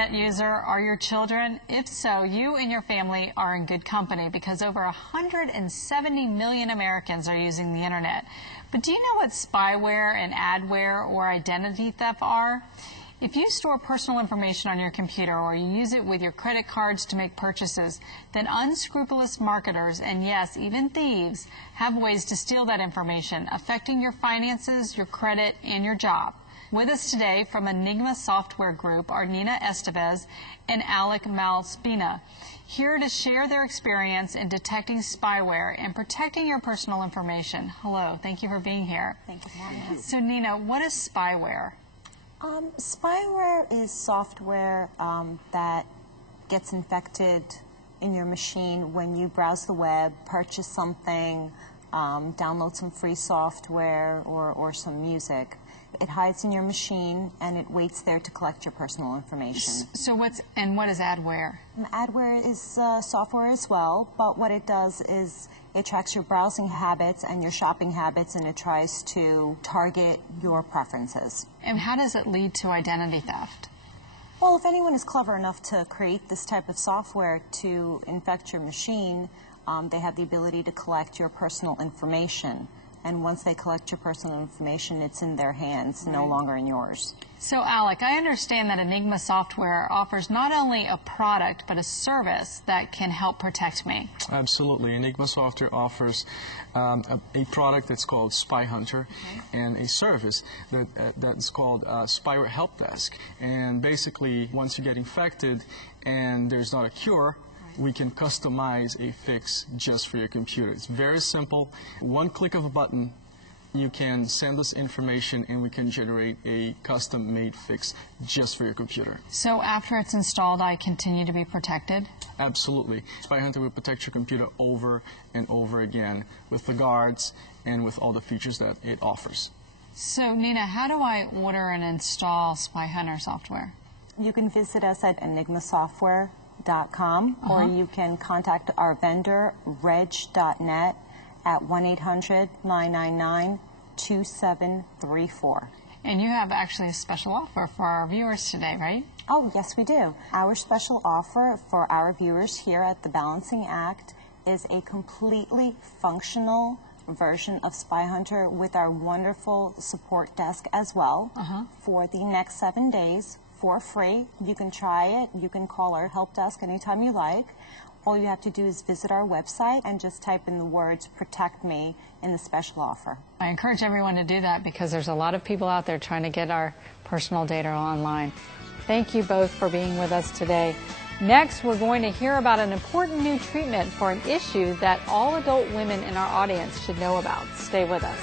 internet user are your children? If so, you and your family are in good company because over 170 million Americans are using the internet. But do you know what spyware and adware or identity theft are? If you store personal information on your computer or you use it with your credit cards to make purchases, then unscrupulous marketers, and yes, even thieves, have ways to steal that information, affecting your finances, your credit, and your job. With us today from Enigma Software Group are Nina Estevez and Alec Malspina, here to share their experience in detecting spyware and protecting your personal information. Hello, thank you for being here. Thank you for having us. So Nina, what is spyware? Spyware is software that gets infected in your machine when you browse the web, purchase something, download some free software or some music. It hides in your machine and it waits there to collect your personal information. So what is adware? Adware is software as well, but what it does is it tracks your browsing habits and your shopping habits, and it tries to target your preferences. And how does it lead to identity theft? Well, if anyone is clever enough to create this type of software to infect your machine, they have the ability to collect your personal information. And once they collect your personal information, it's in their hands, no longer in yours. So, Alec, I understand that Enigma Software offers not only a product, but a service that can help protect me. Absolutely. Enigma Software offers a product that's called Spy Hunter, and a service that's called Spyware Help Desk. And basically, once you get infected and there's not a cure, we can customize a fix just for your computer. It's very simple. One click of a button, you can send us information and we can generate a custom-made fix just for your computer. So after it's installed, I continue to be protected? Absolutely. Spy Hunter will protect your computer over and over again with the guards and with all the features that it offers. So Nina, how do I order and install Spy Hunter software? You can visit us at enigmasoftware.com, or you can contact our vendor, reg.net, at 1-800-999-2734. And you have actually a special offer for our viewers today, right? Oh, yes, we do. Our special offer for our viewers here at The Balancing Act is a completely functional version of Spy Hunter with our wonderful support desk as well for the next 7 days. For free. You can try it. You can call our help desk anytime you like. All you have to do is visit our website and just type in the words "Protect Me" in the special offer. I encourage everyone to do that because there's a lot of people out there trying to get our personal data online. Thank you both for being with us today. Next, we're going to hear about an important new treatment for an issue that all adult women in our audience should know about. Stay with us.